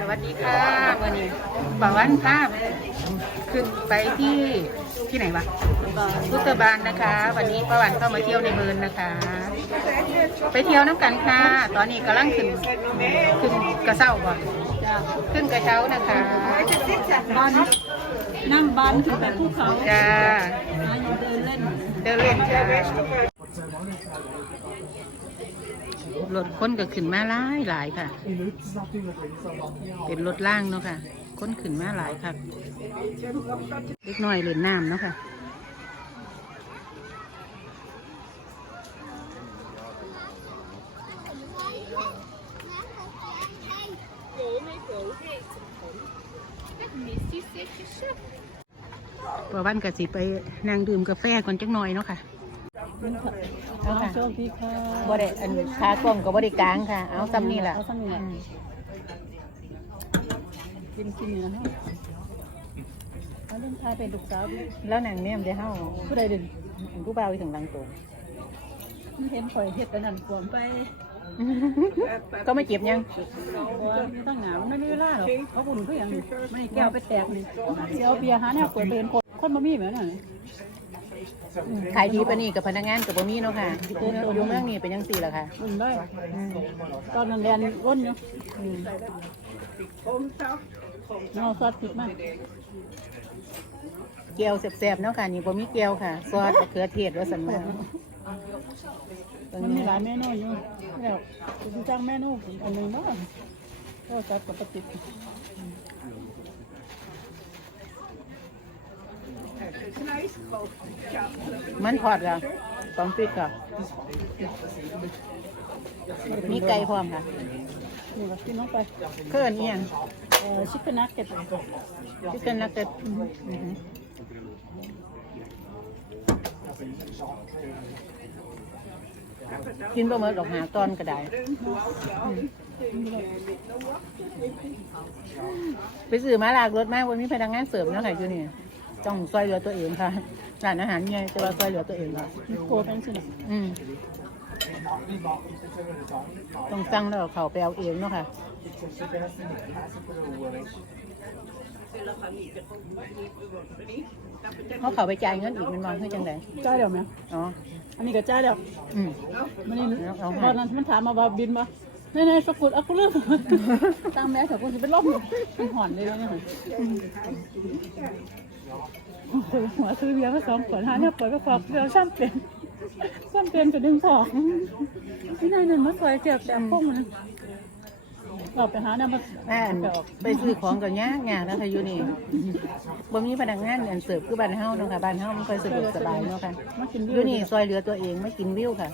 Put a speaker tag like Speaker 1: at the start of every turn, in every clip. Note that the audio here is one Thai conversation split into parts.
Speaker 1: สวัสดีค่ะวันนี้ปาวันภาพขึ้นไปที่ที่ไหนวะพุทธบาลนะคะ วันนี้ปาวันเข้ามาเที่ยวในเบิร์นนะคะ ไปเที่ยวน้ำกันค่ะ ตอนนี้กำลังขึ้นขึ้นกระเซ้าบ่ขึ้นกระเช้านะคะ
Speaker 2: บ้านนั่งบ้านขึ้นไปภูเขา
Speaker 1: จ้า
Speaker 2: หาอยู่เดินเล่น
Speaker 1: เดินเล่นจ้า รถคนก็ขึ้นมาหลายหลายค่ะ เป็นรถล่างเนาะค่ะคนขึ้นมาหลายค่ะเล็กน้อยเล่นน้ำเนาะค่ะปวันกสิไปนั่งดื่มกาแฟก่อนจักหน่อยเนาะค่ะ เอาค่ะ
Speaker 2: โชคดีค่ะ
Speaker 1: บ่ได้อันคากล้องก็บ่ได้กลางค่ะ เอาซ้ำนี่แหละ
Speaker 2: เอาซ้ำนี่แหละ
Speaker 1: อืม
Speaker 2: กินกินอยู่นะฮะเอาเรื่องทายเป็นลูกสาวดิ
Speaker 1: แล้วนางเนี่ยมันจะเฮา
Speaker 2: ผู้ใดเด่น
Speaker 1: ผู้บ่าวอยู่ถึงหลังตัว
Speaker 2: เห็นข่อยเห็ดแต่นั่นกวมไป
Speaker 1: ก็ไม่เจ็บยัง
Speaker 2: ว่าไม่ต้องหนามันไม่มีเวลาหรอกเขาบุญเขาอย่างนี้ไม่ให้แก้วไปแตกนี่เดี๋ยวเบียร์หาแนวเปิดเป็นคนคนมามีเหมือนน่ะ
Speaker 1: ขายดีปะนี่กับพนักงานกับบ่มีเนาะค่ะอยู่เมืองนี้เป็นยังสี่ละค่ะ
Speaker 2: มันได้
Speaker 1: อืม
Speaker 2: ตอนนั้นแลนก้นอยู่
Speaker 1: อืม
Speaker 2: นอซอสผิดมาก
Speaker 1: เกี๊ยวแซ่บๆเนาะค่ะนี่บ่มีเกี๊ยวค่ะซอสมะเขือเทศว่าซั่นว่าตรง
Speaker 2: มันมี
Speaker 1: นี้
Speaker 2: หลายเมนูอยู่แล้วจะจ้างเมนูอันหนึ่งบ้างก็จัดปกติ
Speaker 1: มันทอดค่ะสองปิดค่ะ มีไก่พร้อมค่ะ
Speaker 2: นี่ก็กินลงไป
Speaker 1: เคลื่อนเอียง
Speaker 2: เอ่อชิคกี้นักเก็ต
Speaker 1: ชิคเก้นนักเก็ตกินบะหมี่ดอกหาตอนก็ได้ ไปซื้อมาลากรถมากวันนี้พนักงานเสริมเนาะค่ะอยู่นี่ ต้องซอยเหลือตัวเองค่ะร้านอาหารเนี่ยจะว่าซอยเหลือตัวเองค่ะ
Speaker 2: มีโคเป็นสินะ
Speaker 1: อืมต้องสั่งแล้วเอาเขาไปเอาเองเนาะค่ะเขาเขาไปจ่ายเงินอีกมันมองให้จังได
Speaker 2: จ่ายเดี๋ยวไหม
Speaker 1: อ๋อ
Speaker 2: อันนี้ก็จ่ายเดี๋ยว
Speaker 1: อืม
Speaker 2: มันนี่
Speaker 1: เอาให้
Speaker 2: ตอนนั้นมันถามมาว่าบินมาในในสกุลอักกุลตั้งแม่แต่คนจะเป็นลมอยู่มันห่อนเลยเนี่ย หัวซื้อเบียร์มาสองขวดห้าเนี่ยเปิดก็ฟอกเรือซ้ำเป็นซ้ำเป็นจะดึงสองที่นายนั่นมาซอยเจ็บแต่พวกมันเราไปหาเนี่ยมา
Speaker 1: แม่นไปซื้อของก็ยากยากแล้วค่ะอยู่นี่บ่มีพนักงานอันเสิร์ฟคือบ้านเฮาเนาะค่ะบ้านเฮามันค่อยสะดวกสบายเนาะค่ะ
Speaker 2: มากิน
Speaker 1: อยู่นี่ซอยเหลือตัวเองไม่กินวิวค่ะ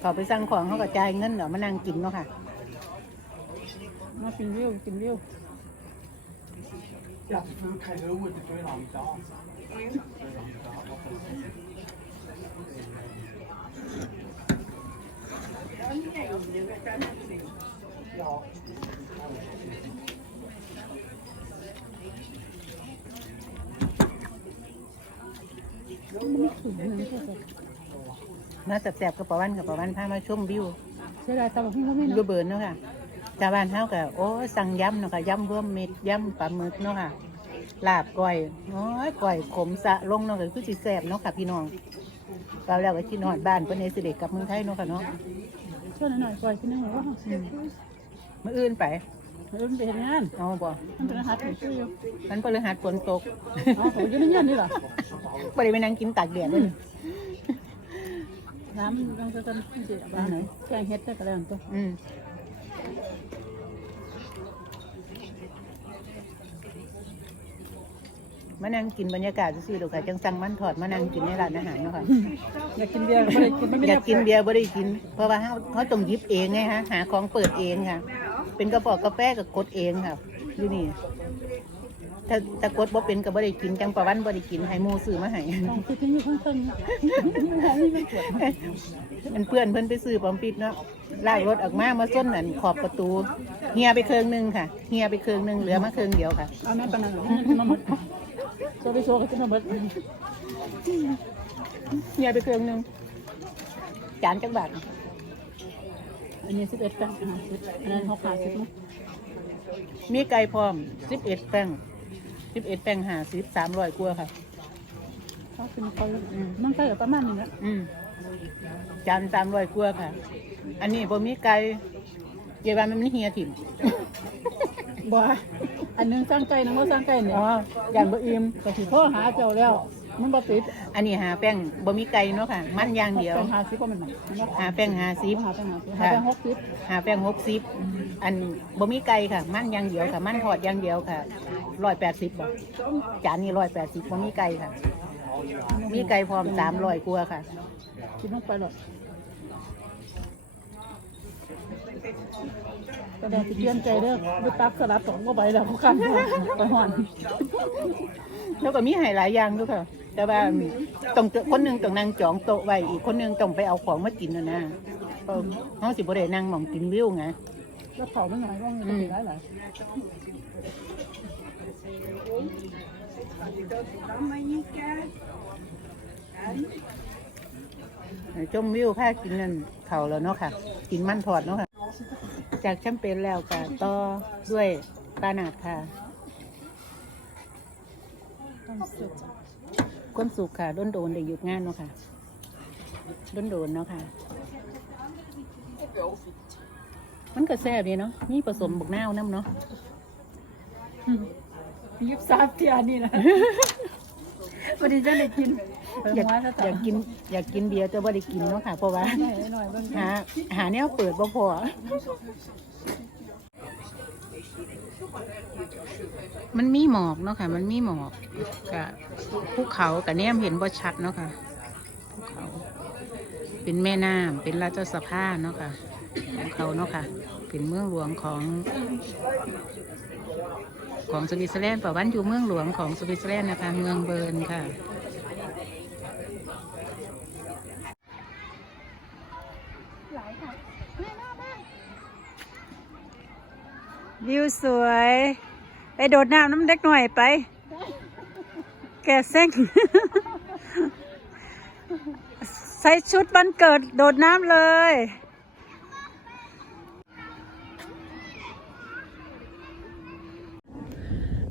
Speaker 1: เขาไปสั่งของเขาก็จ่ายเงินเดี๋ยวมานั่งกินเนาะค่ะ
Speaker 2: มากินวิวกินวิว
Speaker 1: มาแสบๆกับปะวันกับปะวันพามาชมวิว
Speaker 2: เสียดายตาบอกพี่เขาไม่
Speaker 1: ยู
Speaker 2: นะ
Speaker 1: เบิร์นเนาะค่ะ ชาวบ้านเฮาก็โอ้ยสั่งยำเนาะค่ะยำรวมเม็ดยำปลาหมึกเนาะค่ะ ลาบก้อยโอ้ยก้อยขมสะลงเนาะก็คือสิแซ่บเนาะค่ะพี่น้องเราแล้วก็กินหอดบ้านเพิ่นเอสิเด็กกลับเมืองไทยเนาะค่ะเนาะ
Speaker 2: ช่วยหน่อยก่อนกินหน่อยว่า
Speaker 1: มื้ออื่นไป
Speaker 2: เออไปเห็นงาน
Speaker 1: เอาบ่
Speaker 2: มันเป็นอาหารของชื่ออยู่
Speaker 1: มันพฤหัสฝนตก
Speaker 2: อ๋อผมอยู่ในเงี้ยนี่เหรอ
Speaker 1: บ่ได้ไปนั่งกินตากแดดเลย
Speaker 2: น้ำต้องจะกันที่จะบ้านไหนแกงเฮ็ดได้ก็แล้วตัว
Speaker 1: อืม มานั่งกินบรรยากาศซื่อๆเดอกค่ะ จังสั่งมันถอดมานั่งกินในร้านอาหารเนาะค่ะ
Speaker 2: อยากกินเบียร์ก็ไม่ได้กินไม่
Speaker 1: อยากกินเบียร์บ่ได้กิน เพราะว่าเขาเขาต้องหยิบเองไงฮะหาของเปิดเองค่ะ เป็นกระป๋องกาแฟกับกดเองค่ะอยู่นี่ ถ้าถ้ากดบ่เป็นก็บ่ได้กินจังประวันบ่ได้กินให้หมูซื้อมาให้
Speaker 2: ต้องคิดถึงอยู่ข้างต้นนี่นี่ไม่เกิด
Speaker 1: มันเพื่อนเพิ่นไปซื้อปอมปิดเนาะลากรถออกมามาส้นนั่นขอบประตูเฮียไปเครื่องหนึงค่ะเฮียไปเครื่องหนึงเหลือมาเครื่องเดียวค่ะ
Speaker 2: เอาแม่ปนังมาหมดจะไปโชว์กันจะมาเบิด
Speaker 1: เฮียไปเครื่องหนึงจานจักบาท
Speaker 2: อันนี้สิบเอ็ดกันห้าสิบอันนั้นหกห้าสิบมั้ง
Speaker 1: มีไก่พร้อมสิบเอ็ดแป้ง สิบเอ็ดแป้งหาสิบสามร้อยกว่าค่ะ
Speaker 2: เขาเป็นเขาอืมมันก็อยู่ประมาณนี้นะ
Speaker 1: อืมจานสามร้อยกว่าค่ะ อันนี้บ่มีไก่เยาวันมันเฮียถิ่ม
Speaker 2: บ่ อันหนึงสร้างไก่หนึงบ่สร้างไก่เนี่ย
Speaker 1: อ๋อ
Speaker 2: อย่างบ่อิ่มก็สิโทรหาเจ้าแล้ว มันบ่ติด
Speaker 1: อันนี้หาแป้งบ่มีไก่เนาะค่ะ มันอย่างเดียว
Speaker 2: เป็นหาสิบก็มันหนัก
Speaker 1: หาแป้งหาสิบ
Speaker 2: หาเป็นหาสิบหาเป็นหกสิบ
Speaker 1: หาแป้งหกสิบอันบ่มีไก่ค่ะ มันอย่างเดียวค่ะ มันทอดอย่างเดียวค่ะ ร้อยแปดสิบบ่จานนี้ร้อยแปดสิบบ่มีไก่ค่ะ มีไก่พร้อมสามร้อยกว่าค่ะ
Speaker 2: กินลงไปหรอกแต่แดงสิเปลี่ยนใจเด้อไปตักสลัดสองก็ไปแล้วเขาคันไปหอน
Speaker 1: แล้วก็มีให้หลายอย่างด้วยค่ะ แต่ว่าต้องเจอคนหนึงต้องนั่งจองโต๊ะไว้อีกคนหนึงต้องไปเอาของมากินนะนะเพราะเขาสิบ่ได้นั่งหมองกินวิวไง
Speaker 2: แล้วเขาไม่หน่อยว่ามันจะมีหลายหลาย
Speaker 1: จมวิวค่ากินนั่นเขาแล้วเนาะค่ะ กินมันทอดเนาะค่ะ จากแชมเปญแล้วก็ต่อด้วยปลาหนาดค่ะก้นสุกค่ะด้นโดนได้หยุดงานเนาะค่ะด้นโดนเนาะค่ะ มันก็แซ่บดีเนาะมีผสมบกนาน้ำเนาะ
Speaker 2: ยิบสามเทียนี่นะวันนี้จะได้กินไป
Speaker 1: อยาก
Speaker 2: หัวซะ
Speaker 1: อยากกินอยากกินเบียร์แต่ว่าได้กินเนาะค่ะ เพราะว่า
Speaker 2: หน่อยหน่อยเบิ่ง
Speaker 1: หาหาแนวเปิดบ่พอ มันมีหมอกเนาะค่ะ มันมีหมอกกับภูเขากับแนมเห็นบ่ชัดเนาะค่ะภูเขา เป็นแม่น้ำเป็นราชสภาเนาะค่ะของเขาเนาะค่ะ เป็นเมืองหลวงของ ของสวิตเซอร์แลนด์ป่าวันอยู่เมืองหลวงของสวิตเซอร์แลนด์นะคะ เมืองเบิร์นค่ะ
Speaker 2: วิวสวย ไปโดดน้ำน้ำเด็กหน่อยไป แกเส้งใส่ชุดวันเกิดโดดน้ำเลย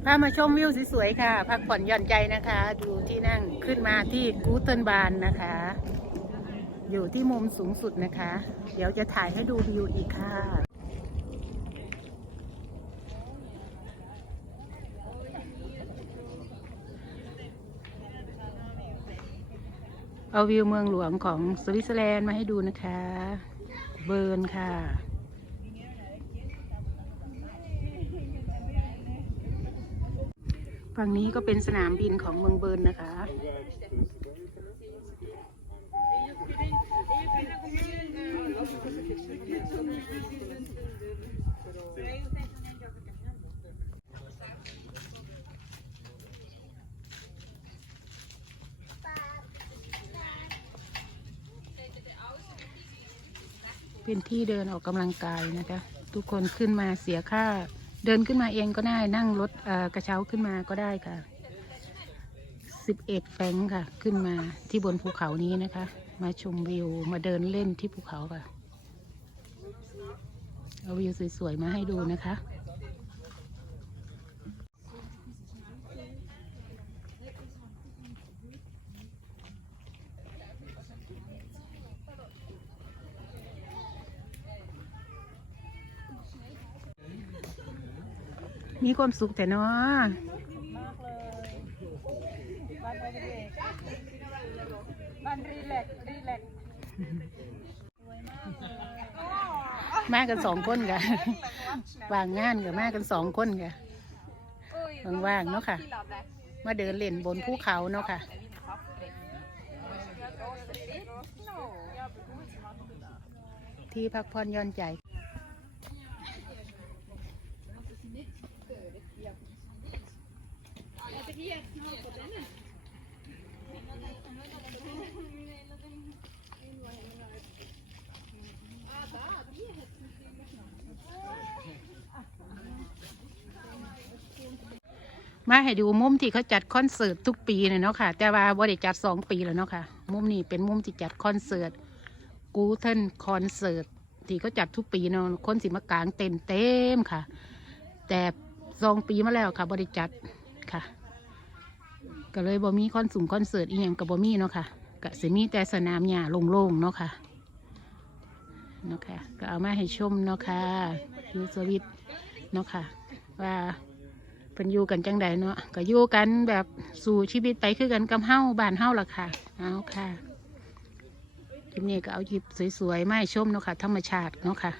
Speaker 1: พามาชมวิวสวยๆค่ะ พักผ่อนหย่อนใจนะคะ ดูที่นั่งขึ้นมาที่กูเทิลบานนะคะ อยู่ที่มุมสูงสุดนะคะ เดี๋ยวจะถ่ายให้ดูวิวอีกค่ะ เอาวิวเมืองหลวงของสวิตเซอร์แลนด์มาให้ดูนะคะ เบิร์นค่ะ ฝั่งนี้ก็เป็นสนามบินของเมืองเบิร์นนะคะ เป็นที่เดินออกกำลังกายนะคะ ทุกคนขึ้นมาเสียค่า เดินขึ้นมาเองก็ได้นั่งรถกระเช้าขึ้นมาก็ได้ค่ะสิบเอ็ดแฟงค์ค่ะ ขึ้นมาที่บนภูเขานี้นะคะ มาชมวิวมาเดินเล่นที่ภูเขาค่ะ เอาวิวสวยๆมาให้ดูนะคะ มีความสุขแต่เนาะ
Speaker 2: บ้านรีแลกรีแลก
Speaker 1: มากันสองคนค่ะว่างงานกับมากันสองคนค่ะว่างๆเนาะค่ะ มาเดินเล่นบนภูเขาเนาะค่ะที่พักผ่อนหย่อนใจ มาให้ดูมุมที่เขาจัดคอนเสิร์ตทุกปีเนี่ยเนาะค่ะ แต่ว่าบ่ได้จัดสองปีแล้วเนาะค่ะ มุมนี้เป็นมุมที่จัดคอนเสิร์ตกูเทิลคอนเสิร์ตที่เขาจัดทุกปีเนาะคนสิมากลางเต็นท์เต็มค่ะ แต่สองปีมาแล้วค่ะบริจัดค่ะ ก็เลยบ่มีคอนสุ่มคอนเสิร์ตอีหยังกับบ่มีเนาะค่ะก็สิมีแต่สนามหญ้าโล่งๆเนาะค่ะเนาะค่ะก็เอามาให้ชมเนาะค่ะอยู่สวิตเนาะค่ะ ว่าเป็นอยู่กันจังใดเนาะก็อยู่กันแบบสู่ชีวิตไปคือกันกับเฮ้าบ้านเฮ้าล่ะค่ะเอาค่ะคลิปนี้ก็เอาหยิบสวยๆมาให้ชมเนาะค่ะธรรมชาติเนาะค่ะ